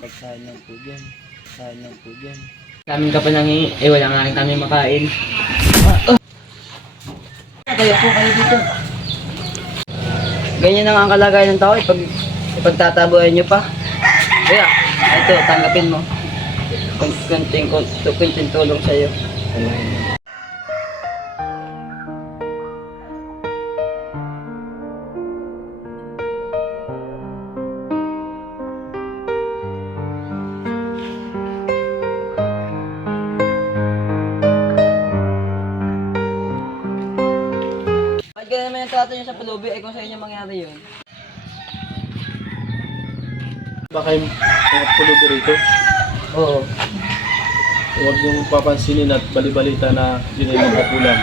Sayang po dyan. Sayang po dyan. Kami ka pa nangingi. Eh, wala nga rin kami makain. Kaya po kayo dito. Ganyan na nga ang kalagayan ng tao. Ipagtatabuhan nyo pa. Kaya, ito, tanggapin mo. Kunting tulong sa'yo. Bakit ganyan naman yung trato nyo sa palubi? Eh kung sa inyo mangyari yun. Baka yung mga pulubi rito, Oo. huwag yung papansinin at balibalita na yun ay magkakulang.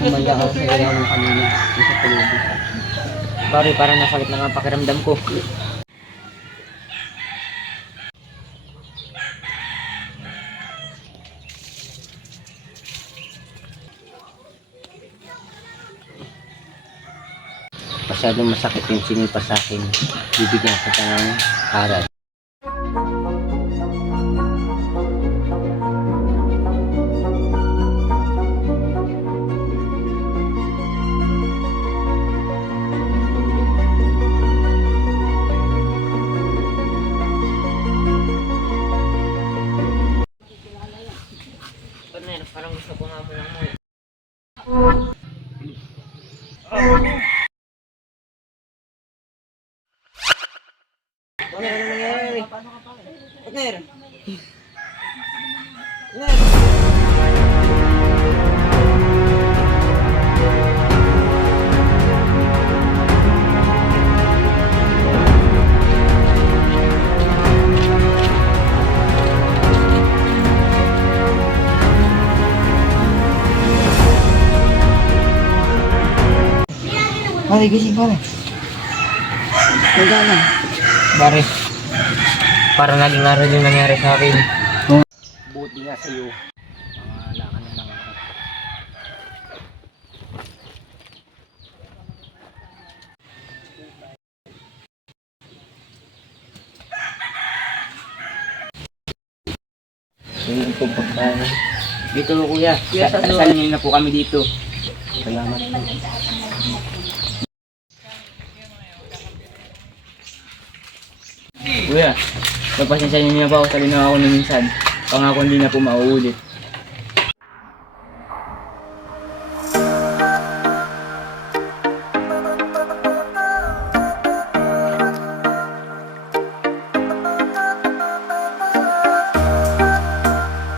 Kumanda ka sa ilaw ng kanina. Yung sa palubi. Pare, parang nasakit na nga ang pakiramdam ko. Masyadong masakit yung sinipa sa akin. Bibigyan ka ng harap. Parang gusto ko nga mo lang mo. Ano nangyari? Partner! Partner! Pare, gising pare. Magana. Pare, parang naging araw yung nangyari sa akin. Buti nga sa'yo. Mawala ka na lang ako. Tingnan po pagkain. Dito kuya. Sasalingin na po kami dito. Salamat po. Kuya, pagpasensya niyo na po ako, sabi na ako na minsan. Pangako hindi na po mauulit.